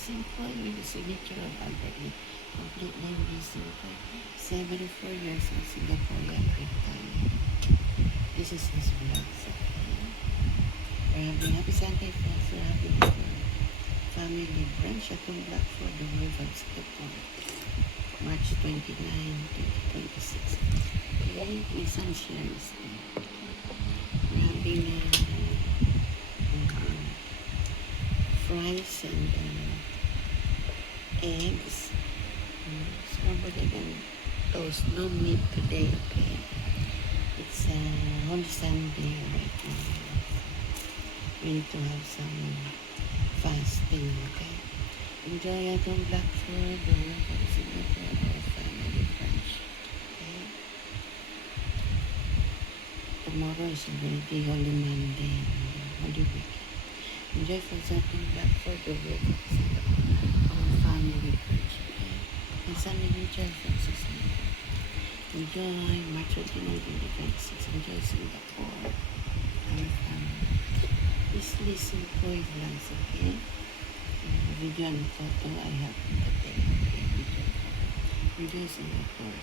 Simple with the signature of Albert. Complete name B. Simple. 74 years of Singaporean British. This is his vlog. So, we're having happy Sunday, friends. We're having our family brunch at Black for the world of Singapore. March 29, 2026. Okay, may sunshine. We're having fries and eggs, scrambled egg and toast. No meat today, okay? It's Holy Sunday right now. We need to have some fasting, okay? Enjoy atong Black food, the work of Singapore, our family brunch, okay? Tomorrow is already Holy Monday, Holy Week. Enjoy for something Black for the work of Singapore, our family brunch, okay? And Sunday, enjoy Francis. Enjoy March 29, 2026. Enjoy Singapore, our family. Please listen for vlogs, okay? Video and photo I have in the day, okay? Enjoy Singapore.